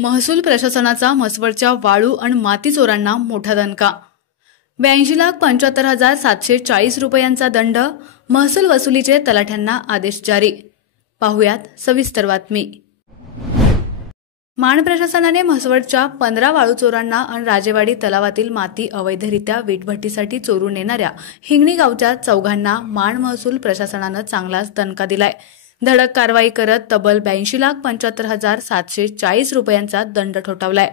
महसूल प्रशासनाचा म्हसवडच्या वाळू आणि माती चोरांना मोठा दणका। 82,75,740 रुपयांचा दंड, महसूल वसुलीचे तलाठ्यांना आदेश जारी। पाहुयात सविस्तर बातमी। माण प्रशासनाने म्हसवडच्या 15 वाळू चोरांना आणि राजेवाडी तलावातील माती अवैधरित्या वीटभट्टीसाठी चोरून नेणाऱ्या हिंगणी गावच्या चौघांना माण महसूल प्रशासनानं चांगलाच दणका दिलाय। धडक कारवाई करत तब्बल 82,75,740 रुपयांचा दंड ठोठावलाय।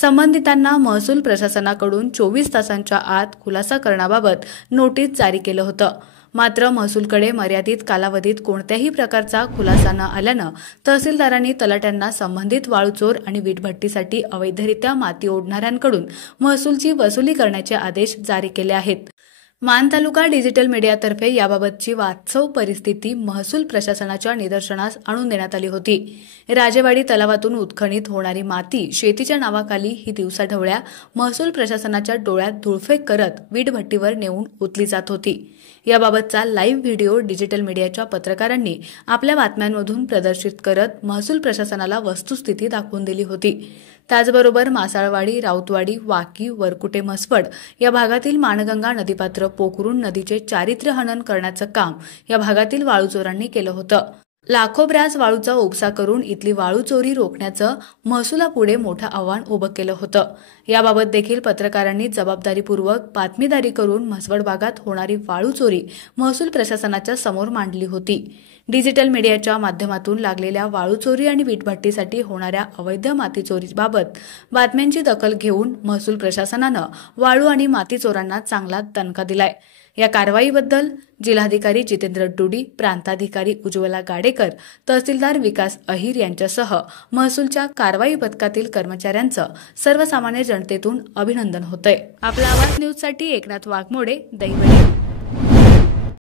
संबंधितांना महसूल प्रशासनाकडून 24 तासांच्या आत खुलासा करण्याबाबत नोटीस जारी केलं होतं। मात्र महसूलकडे मर्यादित कालावधीत कोणत्याही प्रकारचा खुलासा न आल्यानं तहसीलदारांनी तलाट्यांना संबंधित वाळूचोर आणि वीटभट्टीसाठी अवैधरित्या माती ओढणाऱ्यांकडून महसूलची वसुली करण्याचे आदेश जारी केले आहेत। मान तालुका डिजिटल मीडियातर्फे याबाबतची वास्तव परिस्थिती महसूल प्रशासनाच्या निदर्शनास आणून देण्यात आली होती। राजेवाडी तलावातून उत्खनित होणारी माती शेतीच्या नावाखाली ही दिवसाढवळ्या महसूल प्रशासनाच्या डोळ्यात धुळफेक करत वीटभट्टीवर नेऊन ओतली जात होती। याबाबतचा लाईव्ह व्हिडिओ डिजिटल मीडियाच्या पत्रकारांनी आपल्या बातम्यांमधून प्रदर्शित करत महसूल प्रशासनाला वस्तुस्थिती दाखवून दिली होती। त्याचबरोबर मासाळवाडी, राऊतवाडी, वाकी, वरकुटे, म्हसवड या भागातील माणगंगा नदीपात्र पोखरून नदीचे चारित्र्य हनन करण्याचं काम या भागातील वाळूचोरांनी केलं होतं। लाखो ब्रॅस वाळूचा उपसा करून इथली वाळू चोरी रोखण्याचं महसुलापुढे मोठं आव्हान उभं केलं होतं। याबाबत देखील पत्रकारांनी जबाबदारीपूर्वक बातमीदारी करून म्हसवड भागात होणारी वाळू चोरी महसूल प्रशासनाच्या समोर मांडली होती। डिजिटल मीडियाच्या माध्यमातून लागलेल्या वाळू चोरी आणि वीटभट्टीसाठी होणाऱ्या अवैध माती चोरीबाबत बातम्यांची दखल घेऊन महसूल प्रशासनानं वाळू आणि माती चोरांना चांगला दणका दिलाय। या कारवाईबद्दल जिल्हाधिकारी जितेंद्र डुडी, प्रांताधिकारी उज्ज्वला गाडेकर, तहसीलदार विकास अहिर यांच्यासह महसूलच्या कारवाई पथकातील कर्मचाऱ्यांचं सर्वसामान्य जनतेतून अभिनंदन होतंय। आपला आवाज न्यूजसाठी एकनाथ वाघमोडे, दैवडी।